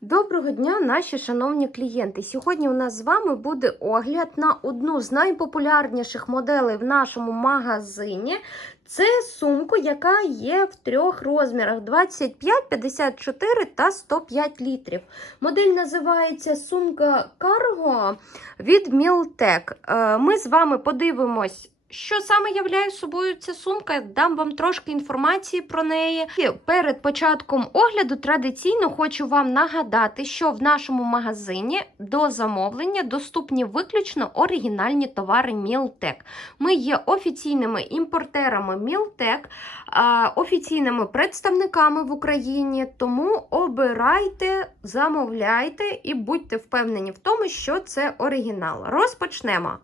Доброго дня, наші шановні клієнти. Сьогодні у нас з вами буде огляд на одну з найпопулярніших моделей в нашому магазині. Це сумку, яка є в трьох розмірах: 25, 54 та 105 літрів. Модель називається сумка Cargo від. Е, Ми з вами подивимось. Що саме являє собою ця сумка? Дам вам трошки інформації про неї. І перед початком огляду традиційно хочу вам нагадати, що в нашому магазині до замовлення доступні виключно оригінальні товари Мілтек. Ми є офіційними імпортерами Мілтек, офіційними представниками в Україні. Тому обирайте, замовляйте і будьте впевнені в тому, що це оригінал. Розпочнемо.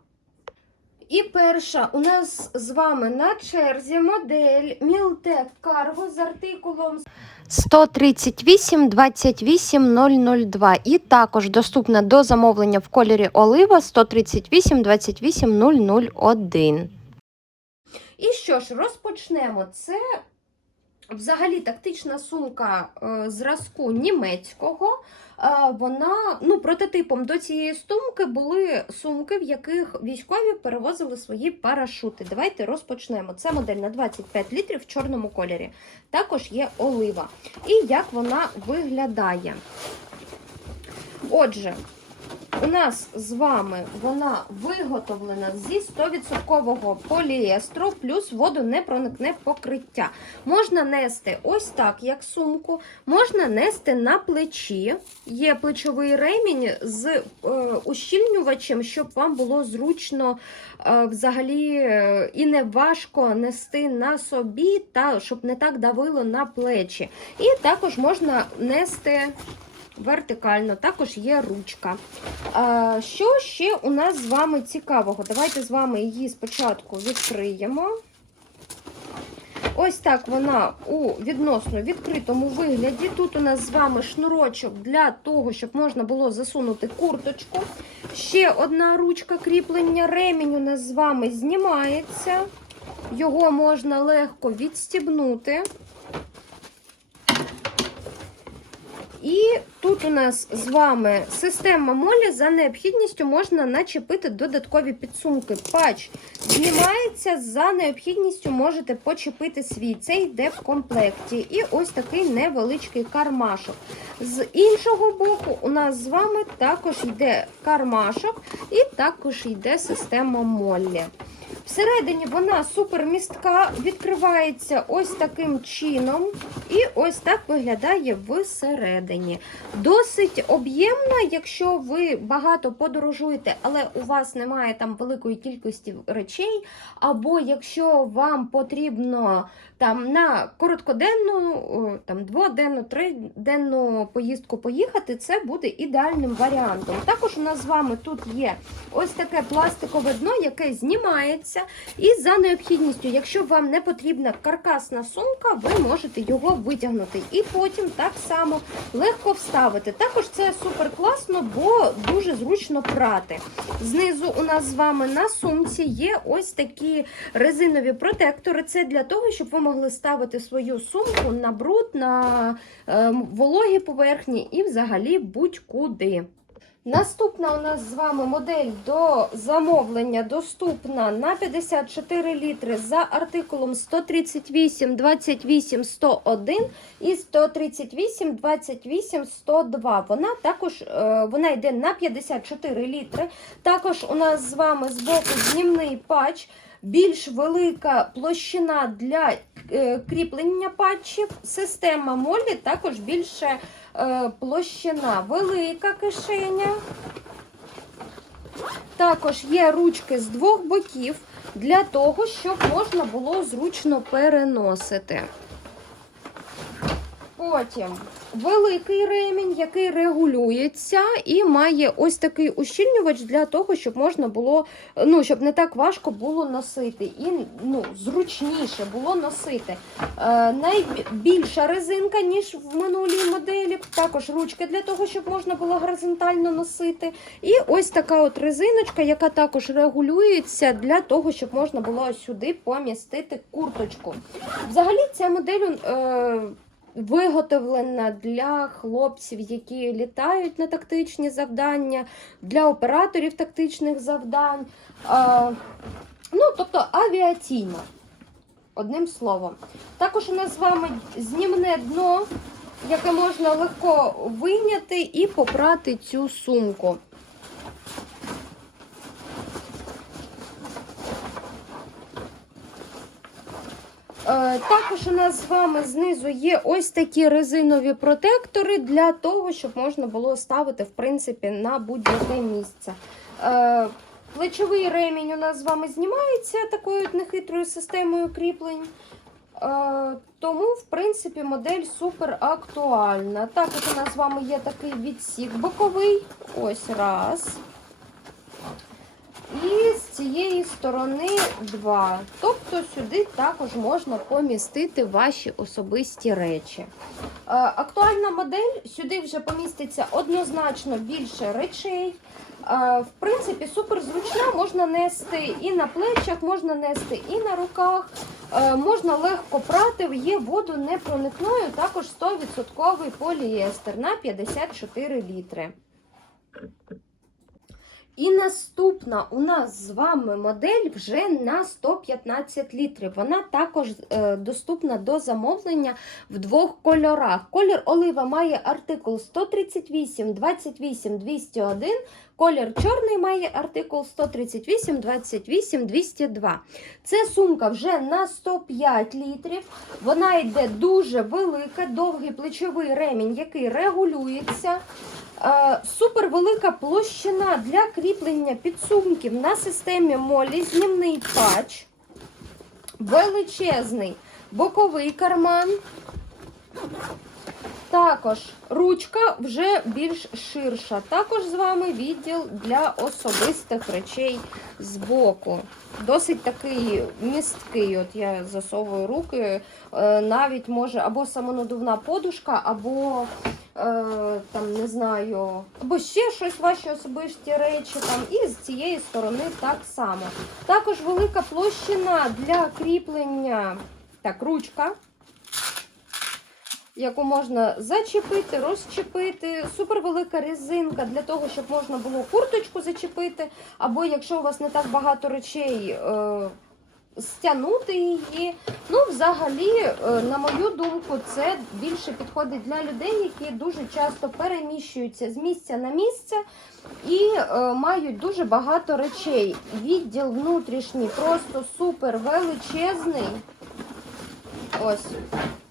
І перша у нас з вами на черзі модель Miltec Cargo з артикулом 138 28 002 і також доступна до замовлення в кольорі олива 138 28 001. І що ж, розпочнемо. Це взагалі тактична сумка е, зразку німецького. Вона ну, прототипом до цієї сумки були сумки, в яких військові перевозили свої парашути. Давайте розпочнемо. Це модель на 25 літрів в чорному кольорі. Також є олива. І як вона виглядає? Отже, у нас з вами вона виготовлена зі 100% поліестру, плюс водонепроникне покриття. Можна нести ось так, як сумку, можна нести на плечі. Є плечовий ремінь з е, ущільнювачем, щоб вам було зручно е, взагалі е, і не важко нести на собі, та щоб не так давило на плечі. І також можна нести. Вертикально, також є ручка. Що ще у нас з вами цікавого? Давайте з вами її спочатку відкриємо. Ось так вона у відносно відкритому вигляді. Тут у нас з вами шнурочок для того, щоб можна було засунути курточку. Ще одна ручка кріплення. Ремінь у нас з вами знімається. Його можна легко відстібнути. І тут у нас з вами система молі. За необхідністю можна начепити додаткові підсумки. Патч знімається, за необхідністю можете почепити свій. Це йде в комплекті. І ось такий невеличкий кармашок. З іншого боку, у нас з вами також йде кармашок і також йде система моллі. Всередині вона супер містка, відкривається ось таким чином. І ось так виглядає всередині. Досить об'ємна, якщо ви багато подорожуєте, але у вас немає там великої кількості речей. Або якщо вам потрібно там на короткоденну, там дводенну, триденну поїздку поїхати, це буде ідеальним варіантом. Також у нас з вами тут є ось таке пластикове дно, яке знімається. І за необхідністю, якщо вам не потрібна каркасна сумка, ви можете його витягнути. І потім так само легко вставити. Також це супер класно, бо дуже зручно прати. Знизу у нас з вами на сумці є ось такі резинові протектори. Це для того, щоб ви могли ставити свою сумку на бруд, на е, вологі поверхні і взагалі будь-куди. Наступна у нас з вами модель до замовлення доступна на 54 літри за артикулом 138 28 101 і 138 28 102. Вона також е, вона йде на 54 літри. Також у нас з вами збоку знімний патч. Більш велика площина для е, кріплення патчів. Система молі також більше площина, велика кишеня. Також є ручки з двох боків для того, щоб можна було зручно переносити. Потім великий ремінь, який регулюється, і має ось такий ущільнювач для того, щоб можна було, ну, щоб не так важко було носити, і ну, зручніше було носити. Е, найбільша резинка, ніж в минулій моделі. Також ручки для того, щоб можна було горизонтально носити. І ось така от резиночка, яка також регулюється для того, щоб можна було сюди помістити курточку. Взагалі, ця модель. Е, виготовлена для хлопців, які літають на тактичні завдання, для операторів тактичних завдань. Ну, тобто авіаційна. Одним словом. Також у нас з вами знімне дно, яке можна легко вийняти і попрати цю сумку. Також у нас з вами знизу є ось такі резинові протектори для того, щоб можна було ставити в принципі на будь-яке місце. Е, Плечовий ремінь у нас з вами знімається такою нехитрою системою кріплень. Е, Тому, в принципі, модель супер актуальна. Також у нас з вами є такий відсік боковий. Ось раз. І цієї сторони два. Тобто сюди також можна помістити ваші особисті речі. Е, Актуальна модель, сюди вже поміститься однозначно більше речей. Е, В принципі, супер зручна, можна нести і на плечах, можна нести і на руках, Е, можна легко прати, є водонепроникною, також 100% поліестер на 54 літри. І наступна у нас з вами модель вже на 115 літрів. Вона також е, доступна до замовлення в двох кольорах. Колір олива має артикул 138, 28, 201. Колір чорний має артикул 138, 28, 202. Це сумка вже на 105 літрів. Вона йде дуже велика, довгий плечовий ремінь, який регулюється. Е, Супер велика площина для кріплення підсумків на системі молі, знімний патч, величезний боковий карман. Також ручка вже більш ширша. Також з вами відділ для особистих речей збоку. Досить такий місткий. От я засовую руки. Е, Навіть може або самонадувна подушка, або е, там не знаю, або ще щось ваші особисті речі. Там і з цієї сторони так само. Також велика площина для кріплення. Так, ручка яку можна зачепити, розчепити. Супервелика резинка для того, щоб можна було курточку зачепити, або якщо у вас не так багато речей, е, стягнути її. Ну, взагалі, е, на мою думку, це більше підходить для людей, які дуже часто переміщуються з місця на місце і е, мають дуже багато речей. Відділ внутрішній просто супер величезний. Ось.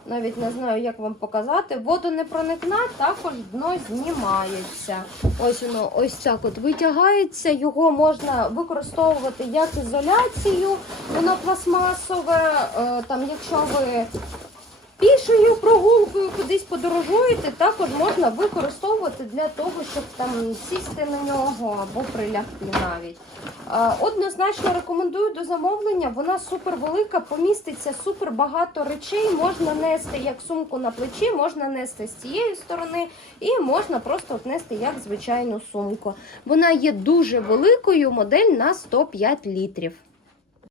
Навіть не знаю, як вам показати. Вода не проникне, також дно знімається. Ось воно ось так от витягається. Його можна використовувати як ізоляцію, воно пластмасове. Е, Там, якщо ви пішою прогулкою кудись подорожуєте, також можна використовувати для того, щоб там сісти на нього або прилягти навіть. Однозначно рекомендую до замовлення. Вона супер велика, поміститься супер багато речей. Можна нести як сумку на плечі, можна нести з цієї сторони, і можна просто нести як звичайну сумку. Вона є дуже великою, модель на 105 літрів.